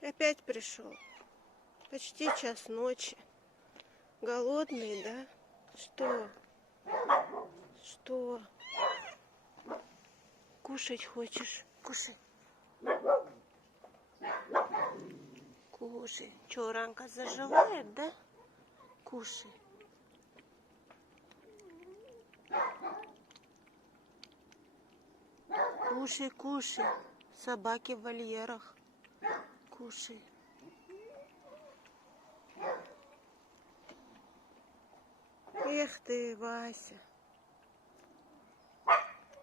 Опять пришел. Почти час ночи. Голодный, да? Что? Что? Кушать хочешь? Кушай. Кушай. Че, ранка заживает, да? Кушай. Кушай, кушай. Собаки в вольерах. Кушай. Эх ты, Вася.